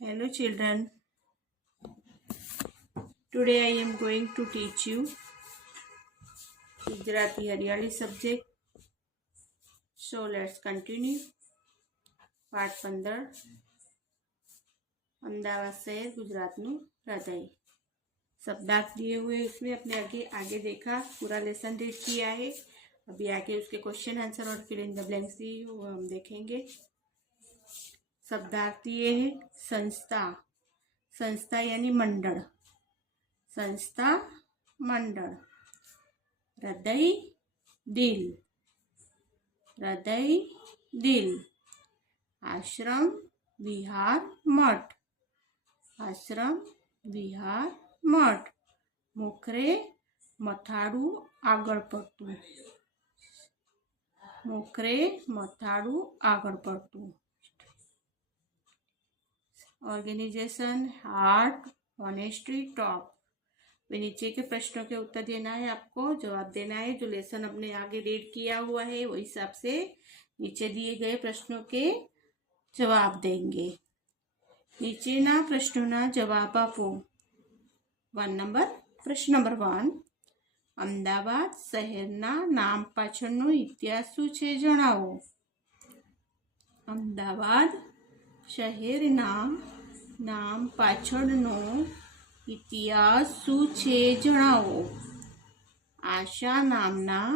Hello children, today I am going to teach you Gujarati Hariyali subject. So let's continue. પાઠ 15 अहमदाबाद शहर गुजरातનું हृदय। शब्दार्थ दिए हुए उसमें अपने आगे देखा, पूरा लेसन रीड किया है। अभी आगे उसके क्वेश्चन आंसर और फिल इन द ब्लैंक्स दिए वो हम देखेंगे। शब्दार्थ दिए है संस्था, संस्था यानी मंडल, संस्था मंडल। हृदय दिल, हृदय दिल। आश्रम विहार मठ, आश्रम विहार मठ। मोखरे मथाड़ू आगळ पड़तुं, मोखरे मथाड़ू आगळ पड़तुं। Organization heart honesty top. नीचे के प्रश्नों के उत्तर देना है, आपको जवाब देना है। जो लेसन अपने आगे रीड किया हुआ है वो हिसाब से नीचे दिए गए प्रश्नों के जवाब देंगे। નીચેના પ્રશ્નોના જવાબ આપો। પ્રશ્ન નંબર 1, અમદાવાદ શહેરના નામ પાછળનો ઇતિહાસ શું છે જણાવો। અમદાવાદ શહેરના નામ પાછળનો ઇતિહાસ શું છે જણાવો। આશા નામના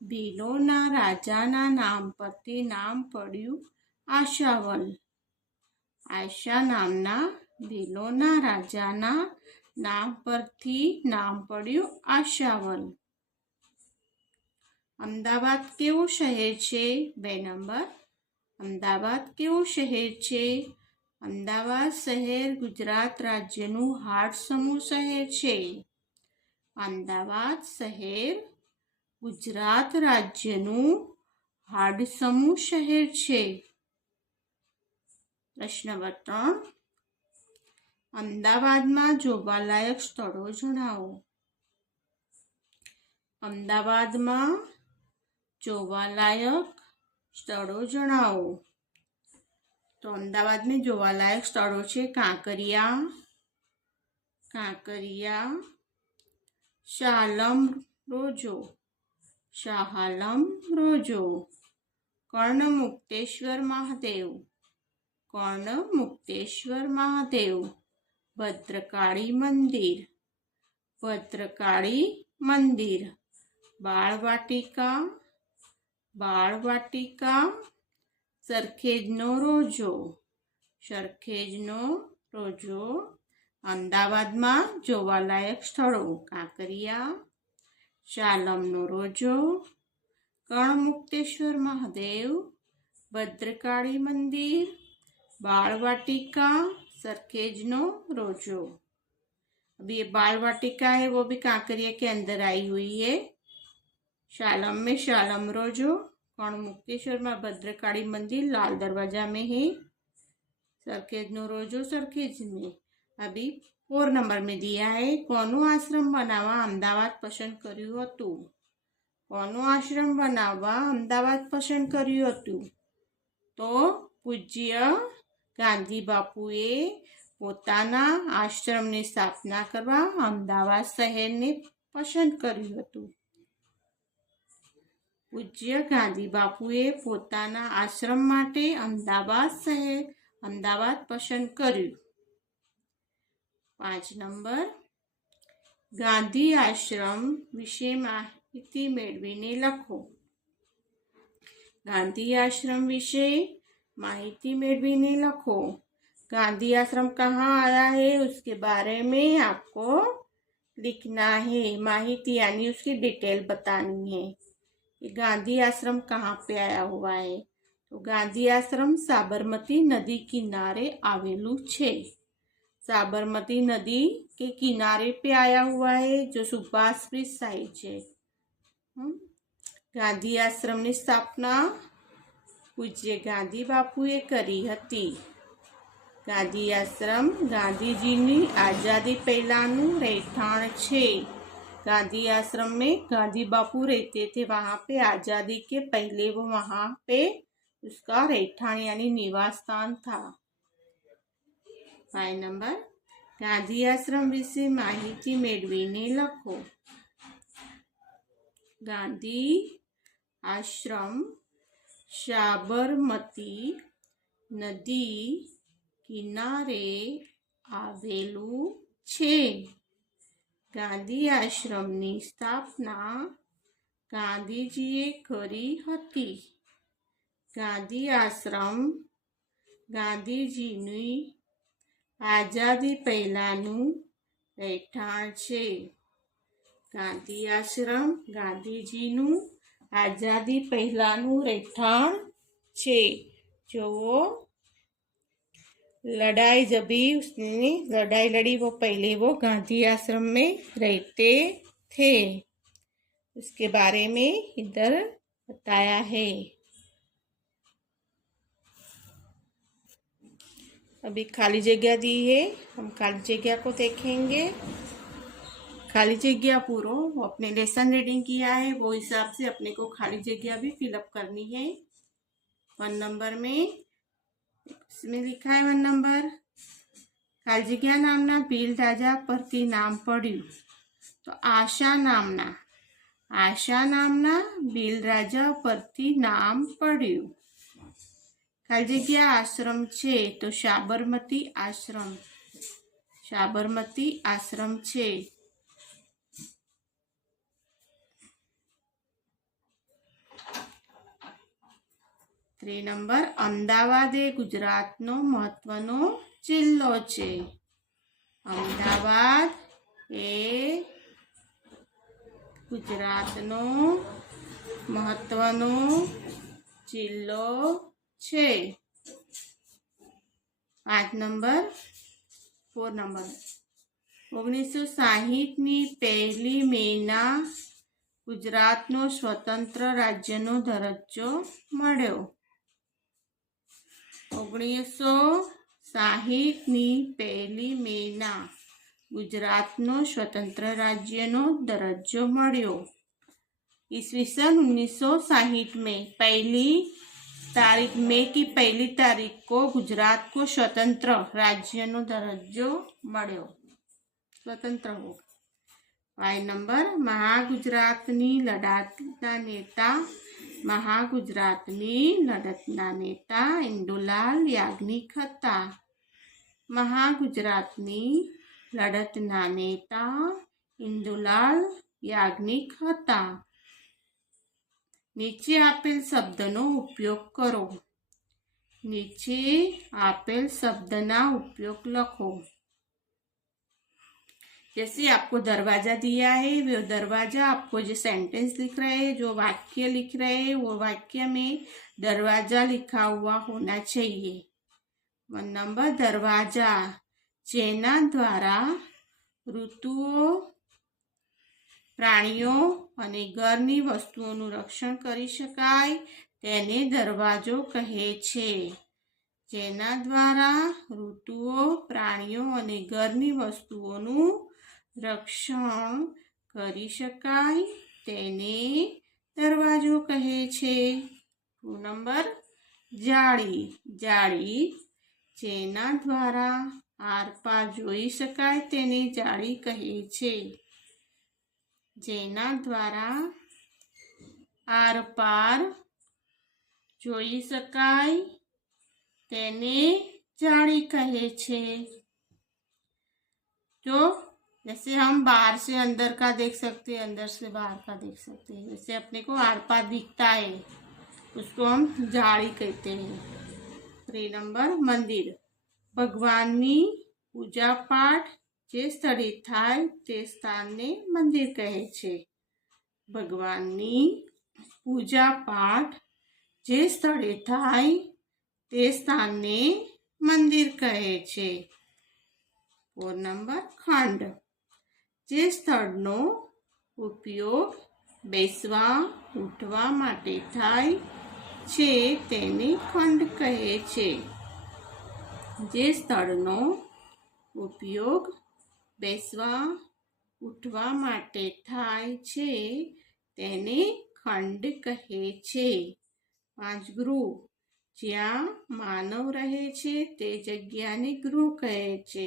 ભીલોના રાજાના નામ પરથી નામ પડ્યું આશાવલ। આશા નામના ભીલોના રાજાના નામ પરથી નામ પડ્યું આશાવલ। અમદાવાદ કેવું શહેર છે? 2 નંબર, અમદાવાદ કેવું શહેર છે? અમદાવાદ શહેર ગુજરાત રાજ્યનું હાડસમૂહ શહેર છે। અમદાવાદ શહેર ગુજરાત રાજ્યનું હાડસમૂહ શહેર છે। પ્રશ્ન નંબર 3, અમદાવાદમાં જોવાલાયક સ્થળો જણાવો। અમદાવાદમાં જોવાલાયક સ્થળો જણાવો। તો અમદાવાદ में જોવાલાયક સ્થળો છે કાંકરિયા, કાંકરિયા, શાહલમ રોજો, શાહલમ રોજો, કર્ણમુક્તેશ્વર મહાદેવ, કર્ણમુક્તેશ્વર મહાદેવ, ભદ્રકાળી મંદિર, ભદ્રકાળી મંદિર, બાળવાટિકા, બાળવાટિકા, સરખેજનો રોજો, સરખેજનો રોજો। અમદાવાદમાં જોવાલાયક સ્થળો કાંકરિયા, શાલમનો રોજો, કર્ણમુક્તેશ્વર મહાદેવ, भद्रकाली मंदिर, बाल वाटिका, सरखेजनो रोजो। अभी ये बाल वाटिका है वो भी कांकरिया के अंदर आई हुई है। शालम में शालम रोजो, कर्णमुक्तेश्वर में भद्रकाली मंदिर लाल दरवाजा में है। सरखेजनो रोजो सरखेज में। अभी 4 नंबर में दिया है, कोनु आश्रम बनावा अमदावाद पसंद कर्युं हतुं। कोनु आश्रम बनावा अमदावाद पसंद कर्युं हतुं? तो पूज्य गांधी बापुए पोताना आश्रमनी स्थापना करवा अमदावाद शहेरने पसंद कर्युं हतुं। पूज्य गांधी बापुए पोताना आश्रम माटे अमदावाद शहेर अमदावाद पसंद कर्युं। 5 नंबर, गांधी आश्रम विषे माहिती मेळवीने लखो। गांधी आश्रम विषे माहिती मेळवीने लखो। गांधी आश्रम कहाँ आया है उसके बारे में आपको लिखना है। माहिती यानी उसकी डिटेल बतानी है कि गांधी आश्रम कहाँ पे आया हुआ है। तो गांधी आश्रम साबरमती नदी किनारे आवेलू छे। साबरमती नदी के किनारे पे आया हुआ है, जो सुभाष ब्रिज साइड है। गांधी आश्रम की स्थापना पूज्य गांधी बापुए करी हती। गांधी आश्रम गांधीजीनी आजादी पहलानु રહેઠાણ छे। गांधी आश्रम में गांधी बापू रहते थे, वहाँ पे आजादी के पहले वो वहाँ पे उसका રહેઠાણ यानी निवास स्थान था। 5 નંબર ગાંધી આશ્રમ વિશે માહિતી મેળવીને લખો. ગાંધી આશ્રમ સાબરમતી નદી કિનારે આવેલું છે. ગાંધી આશ્રમની સ્થાપના ગાંધીજીએ કરી હતી. ગાંધી આશ્રમ ગાંધીજીની આઝાદી પહેલાંનું રહેઠાણ છે. ગાંધી આશ્રમ ગાંધીજીનું આઝાદી પહેલાંનું રહેઠાણ છે. जो लड़ाई जबी उसने लड़ाई लड़ी वो पहले वो गांधी आश्रम में रहते थे. उसके बारे में इधर बताया है. अभी खाली जगह दी है, हम खाली जगह को देखेंगे. खाली जगह पूरा वो अपने लेसन रीडिंग किया है, वो हिसाब से अपने को खाली जगह भी फिलअप करनी है. 1 नंबर में इसमें लिखा है 1 नंबर खाली जगह नामना भील राजा परથી नाम પડ્યું. તો આશા નામના ભીલ રાજા પરથી નામ પડ્યું. ખાલી જગ્યા આશ્રમ છે તો સાબરમતી આશ્રમ છે. 3 નંબર અમદાવાદ એ ગુજરાતનો મહત્વનો જિલ્લો છે. અમદાવાદ એ ગુજરાતનો મહત્વનો જિલ્લો છે. 4 નંબર 1960ની 1 મેના ગુજરાતનો સ્વતંત્ર રાજ્યનો દરજ્જો મળ્યો. 1960ની 1 મેના ગુજરાતનો સ્વતંત્ર રાજ્યનો દરજ્જો મળ્યો. ईस्वीसन 1960 में मई की पहली तारीख को गुजरात को स्वतंत्र राज्य नो दरज्जो मळ्यो. स्वतंत्र हो. 5 नंबर महागुजरातनी लड़तना नेता इंदुलाल याज्ञिक हता. महागुजरातनी लड़तना नेता इंदुलाल याज्ञिक हता. नीचे आपेल शब्दनो उपयोग करो. नीचे आपेल शब्दना उपयोग लखो. जैसे आपको दरवाजा दिया है, वो दरवाजा आपको जो सेंटेंस लिख रहे हैं, जो वाक्य लिख रहे हैं, वो वाक्य में दरवाजा लिखा हुआ होना चाहिए. 1 नंबर दरवाजा जेना द्वारा ऋतुओ प्राणियों અને ઘરની વસ્તુઓનું રક્ષણ કરી શકાય તેને દરવાજો કહે છે. જેના દ્વારા ઋતુઓ પ્રાણીઓ અને ઘરની વસ્તુઓનું રક્ષણ કરી શકાય તેને દરવાજો કહે છે. 2 નંબર જાળી જેના દ્વારા આરપાર જોઈ શકાય તેને જાળી કહે છે. જેના દ્વારા આરપાર જોઈ શકાય તેને જાળી કહે છે. जो जैसे हम बाहर से अंदर का देख सकते हैं, अंदर से बाहर का देख सकते हैं, जैसे अपने को आर पार दिखता है उसको हम जाड़ी कहते हैं. 3 नंबर मंदिर भगवाननी पूजा पाठ જે સ્થળે થાય તે સ્થાનને મંદિર કહે છે. ભગવાનની પૂજા પાઠ જે સ્થળે થાય તે સ્થાનને મંદિર કહે છે. 4 નંબર ખંડ જે સ્થળનો ઉપયોગ બેસવા ઉઠવા માટે થાય છે તેને ખંડ કહે છે. જે સ્થળનો ઉપયોગ બેસવા ઉઠવા માટે થાય છે તેને ખંડ કહે છે. 5 ગૃહ જ્યાં માનવ રહે છે તે જગ્યાને ગૃહ કહે છે.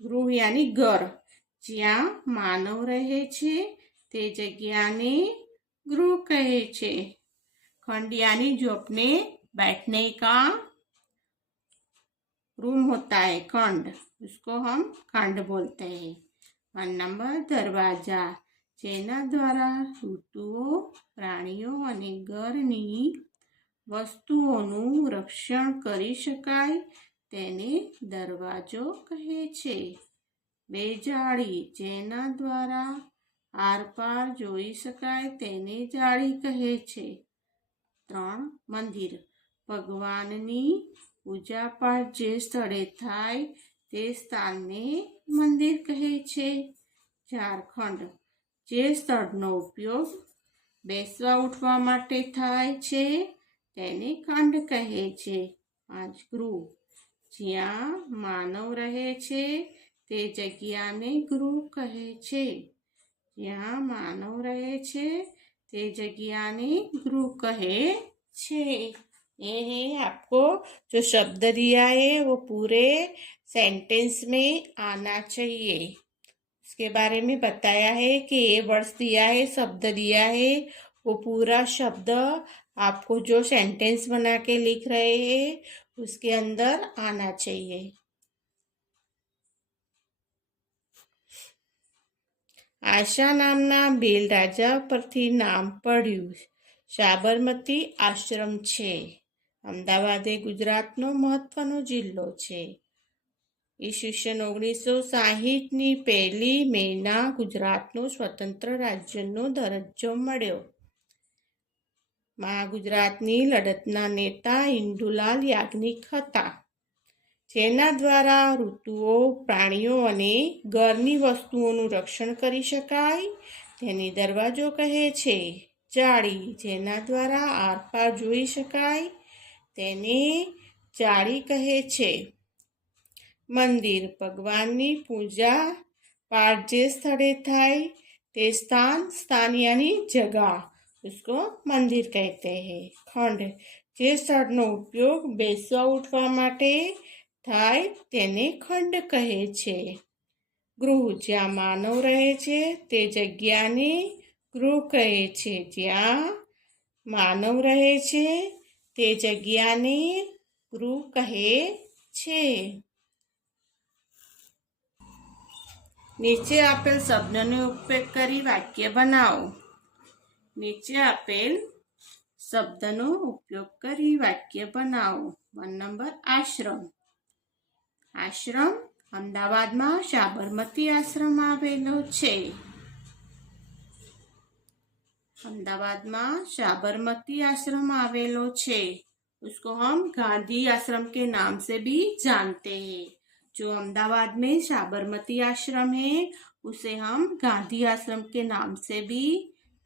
ગૃહ યાની ઘર. જ્યાં માનવ રહે છે તે જગ્યાને गृह कहे छे. खंड यानी जो अपने बैठने का रूम होता है, खंड, उसको हम खंड बोलते हैं. 1 नंबर दरवाजा. जेना द्वारा ऋतुओं, प्राणियों અને ઘરની વસ્તુઓનું રક્ષણ કરી શકાય તેને દરવાજો કહે છે. 2 જાળી. જેના દ્વારા આરપાર જોઈ શકાય તેને જાળી કહે છે. 3 મંદિર. ભગવાનની પૂજાપાઠ જે સ્થળે થાય તે સ્થાનને મંદિર કહે છે. 4 ખંડ. જે સ્થળનો ઉપયોગ બેસવા ઉઠવા માટે થાય છે તેને ખંડ કહે છે. 5 ગૃહ. જ્યાં માનવ રહે છે તે જગ્યાને ગૃહ કહે છે. यहाँ मानव रहे छे ते जगह गृह कहे छे. ये है आपको जो शब्द दिया है वो पूरे सेंटेंस में आना चाहिए. इसके बारे में बताया है कि ये वर्ड्स दिया है, शब्द दिया है, वो पूरा शब्द आपको जो सेंटेंस बना के लिख रहे हैं उसके अंदर आना चाहिए. આશા નામના ભીલ રાજા પરથી નામ પડ્યું. સાબરમતી આશ્રમ છે. અમદાવાદ એ ગુજરાતનો મહત્વનો જિલ્લો છે. ઈસવીસન 1960ની 1 મેના ગુજરાતનો સ્વતંત્ર રાજ્યનો દરજ્જો મળ્યો. મહાગુજરાતની લડતના નેતા ઇન્દુલાલ યાજ્ઞિક હતા. જેના દ્વારા ઋતુઓ, પ્રાણીઓ અને ઘરની વસ્તુઓનું રક્ષણ કરી શકાય તેને દરવાજો કહે છે. જાળી. જેના દ્વારા આરપાર જોઈ શકાય તેને જાળી કહે છે. મંદિર. ભગવાનની પૂજા પાઠ જે સ્થળે થાય તે स्थान यानी जगह, उसको मंदिर कहते हैं. खंड. જે સ્થળનો ઉપયોગ બેસવા ઉઠવા માટે થાય તેને ખંડ કહે છે. ગૃહ. જ્યાં માનવ રહે છે તે જગ્યાને ગૃહ કહે છે. જ્યાં માનવ રહે છે તે જગ્યાને ગૃહ કહે છે. નીચે આપેલ શબ્દનો ઉપયોગ કરી વાક્ય બનાવો. નીચે આપેલ શબ્દનો ઉપયોગ કરી વાક્ય બનાવો. 1 નંબર આશ્રમ. આશ્રમ અમદાવાદમાં સાબરમતી આશ્રમ આવેલો છે. अहमदाबाद साबरमती आश्रम आवेलो छे. उसको हम गांधी आश्रम के नाम से भी जानते हैं. जो अहमदाबाद में साबरमती आश्रम है उसे हम गांधी आश्रम के नाम से भी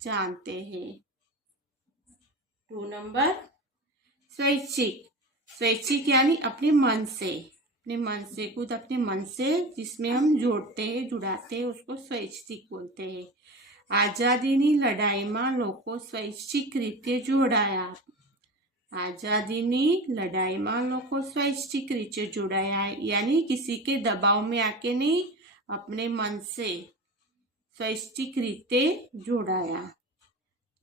जानते हैं. 2 नंबर स्वैच्छिक. स्वैच्छिक यानी अपने मन से, अपने मन से, खुद अपने मन से जिसमें हम जोड़ते हैं, जुड़ाते हैं, उसको स्वैच्छिक बोलते हैं. आजादीनी लड़ाईमां लोको स्वैच्छिक रीते जोड़ाया. आजादीनी लड़ाईमां लोको स्वैच्छिक रीते जोड़ाया यानी किसी के दबाव में आके नहीं, अपने मन से स्वैच्छिक रीते जोड़ाया.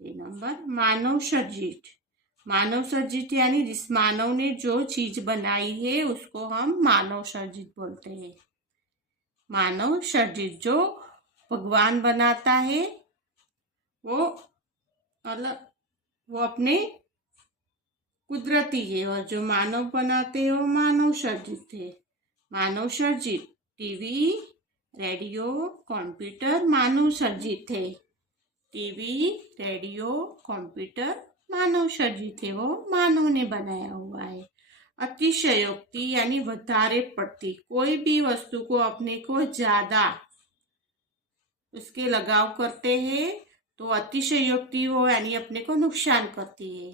3 नंबर मानव सर्जित. मानव सर्जित यानी जिस मानव ने जो चीज बनाई है उसको हम मानव सर्जित बोलते हैं. मानव सर्जित जो भगवान बनाता है वो अपने कुदरती है और जो मानव बनाते हैं वो मानव सर्जित है. मानव सर्जित टीवी, रेडियो, कंप्यूटर मानव सर्जित है. टीवी, रेडियो, कंप्यूटर मानव सर्जित है, वो मानव ने बनाया हुआ है. अतिशयोक्ति यानी વધારે પડતી, कोई भी वस्तु को अपने को ज्यादा उसके लगाव करते हैं तो अतिशयोक्ति हो यानी अपने को नुकसान करती है.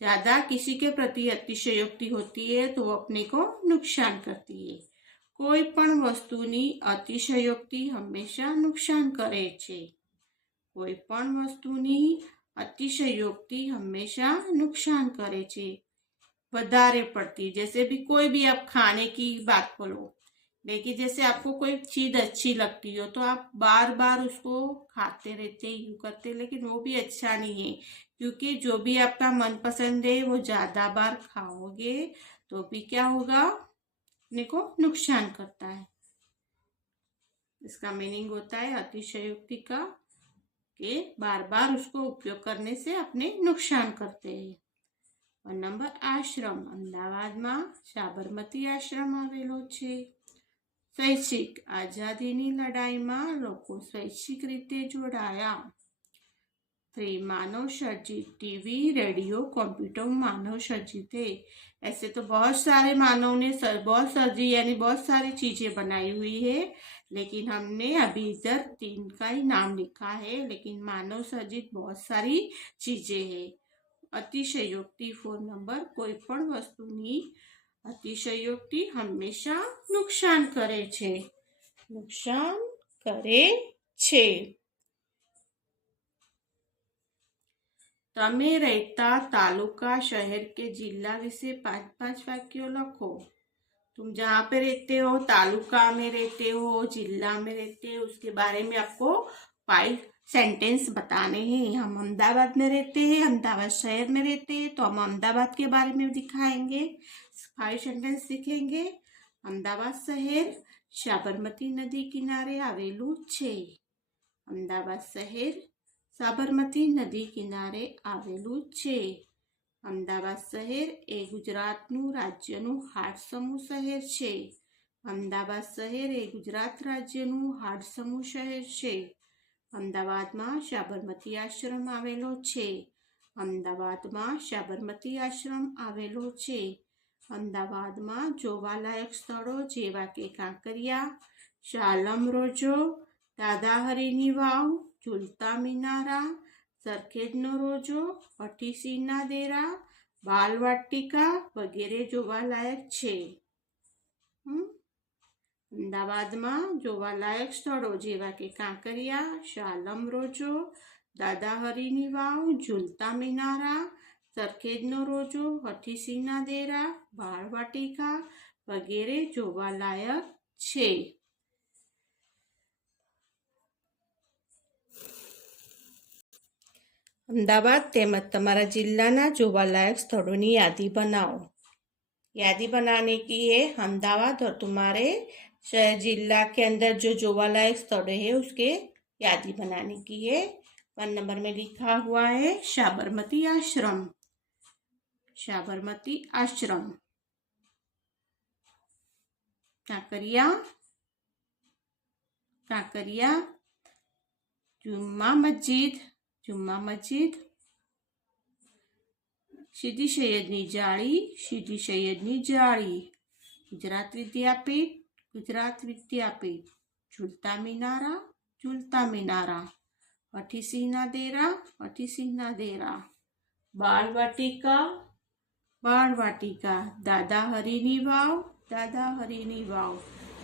ज्यादा किसी के प्रति अतिशयोक्ति होती है तो वो अपने को नुकसान करती है. कोई पण वस्तुनी अतिशयोक्ति हमेशा नुकसान करे छे. कोई पण वस्तुनी अतिशयोक्ति हमेशा नुकसान करे छे। વધારે પડતી, जैसे भी कोई भी आप खाने की बात बोलो, लेकिन जैसे आपको कोई चीज अच्छी लगती हो तो आप बार बार उसको खाते रहते यूं करते, लेकिन वो भी अच्छा नहीं है, क्योंकि जो भी आपका मनपसंद है वो ज्यादा बार खाओगे तो भी क्या होगा, अपने को नुकसान करता है। इसका मीनिंग होता है अतिशयोक्ति का कि बार बार उसको उपयोग करने से अपने नुकसान करते हैं। और नंबर आश्रम, અમદાવાદમાં સાબરમતી આશ્રમ આવેલો છે। સ્વૈચ્છિક, આઝાદીની લડાઈમાં લોકો સ્વૈચ્છિક રીતે જોડાયા। 3 मानव सर्जित, टीवी रेडियो कंप्यूटर मानव सर्जित है। ऐसे तो बहुत सारे मानव ने बहुत सर्जी यानी बहुत सारी चीजें बनाई हुई है, लेकिन हमने अभी इधर 3 का ही नाम लिखा है, लेकिन मानव सर्जित बहुत सारी चीजें है। अतिशयोक्ति 4 नंबर, कोई पण वस्तुनी अतिशयोक्ति हमेशा नुकसान करे छे, नुकसान करे छे। तमे रहता तालुका शहर के जिला विषे 5-5 वाक्यों लिखो। तुम जहाँ पे रहते हो, तालुका में रहते हो, जिला में रहते हो, उसके बारे में आपको 5 सेंटेंस बताने हैं। हम अहमदाबाद में रहते हैं, अहमदाबाद शहर में रहते हैं, तो हम अहमदाबाद के बारे में दिखाएंगे, 5 सेंटेंस सीखेंगे। अहमदाबाद शहर साबरमती नदी किनारे आवेलू छे। अहमदाबाद शहर साबरमती नदी किनारे आवेलू छे। अहमदाबाद शहर ए गुजरातनु राज्यनु हाडसमू शहर छे। अहमदाबाद शहर ए गुजरात राज्यनु हाडसमू शहर छे। अहमदाबादमां साबरमती आश्रम आवेलो छे। अहमदाबादमां साबरमती आश्रम आवेलो छे। अहमदाबादमां जोवालायक स्थळो जेवा के कांकरिया, शालम रोजो, दादा हरीनी वाव, झूलता मिनारा, सरखेजनो रोजो, अठीसीना देरा, बालवाटिका वगैरह जोवालायक छे। अमदावादमां जोवालायक स्थळो जेवा के कांकरिया, शालम रोजो, दादा हरीनी वाव, झूलता मिनारा, सरखेजनो रोजो, अठीसीना देरा, बालवाटिका वगैरह जोवालायक छे। अमदावाद તેમજ તમારા જિલ્લાના જોવાલાયક સ્થળોની यादी बनाओ। यादी बनाने की है अहमदाबाद और तुम्हारे शहर जिला के अंदर जो जोवालायक स्थल है उसके यादी बनाने की है। 1 नंबर में लिखा हुआ है साबरमती आश्रम। साबरमती आश्रम, कांकरिया, कांकरिया, जुम्मा मस्जिद, जुम्मा मस्जिद, सीदी सैयदनी जाળી, सीदी सैयदनी जाળી, गुजरात विद्यापीठ, गुजरात विद्यापीठ, झूलता मिनारा, झूलता मिनारा, अठीसीना देरा, अठीसीना देरा, बाल वाटिका, बाल वाटिका, दादा हरीनी वाव, दादा हरीनी वाव,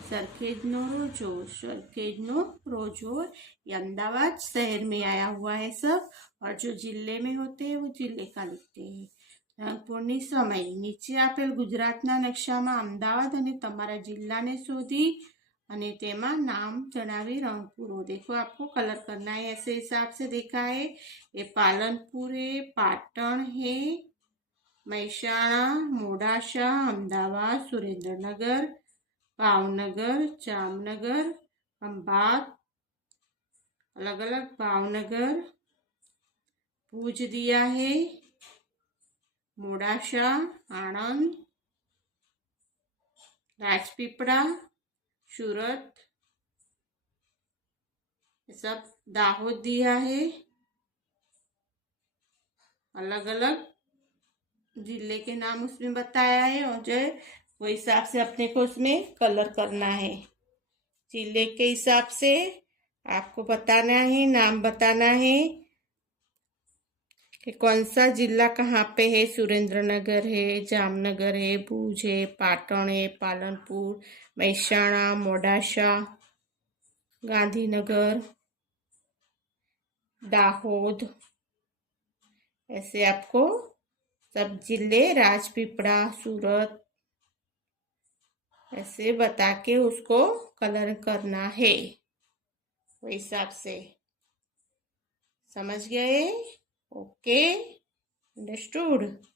सरखेजनो रोजो, सरखेजनो रोजो। ये अहमदाबाद शहर में आया हुआ है सब, और जो जिले में होते हैं वो जिले का लिखते हैं। રંગપુરની સમય, નીચે આપેલ ગુજરાતના નકશામાં અમદાવાદ અને તમારા જિલ્લાને શોધી અને તેમાં નામ જણાવી रंग पूरो। देखो आपको कलर करना है, ऐसे हिसाब से देखा है। ये पालनपुर है, पाटण है, મહેસાણા, મોડાસા, અમદાવાદ, સુરેન્દ્રનગર, ભાવનગર, જામનગર, ખંભાત, अलग अलग भावनगर, भूज दिया है, मोडासा, आणंद, राजपीपड़ा, सूरत, सब दाहोद दिया है। अलग अलग जिले के नाम उसमें बताया है, और जो वो हिसाब से अपने को उसमें कलर करना है। जिले के हिसाब से आपको बताना है, नाम बताना है कि कौन सा जिला कहाँ पे है। सुरेंद्रनगर है, जामनगर है, भूज है, पाटण है, पालनपुर, મહેસાણા, મોડાસા, ગાંધીનગર, દાહોદ, ऐसे आपको सब जिले राजपीपला सूरत ऐसे बता के उसको कलर करना है वो हिसाब से। समझ गए? Okay, understood.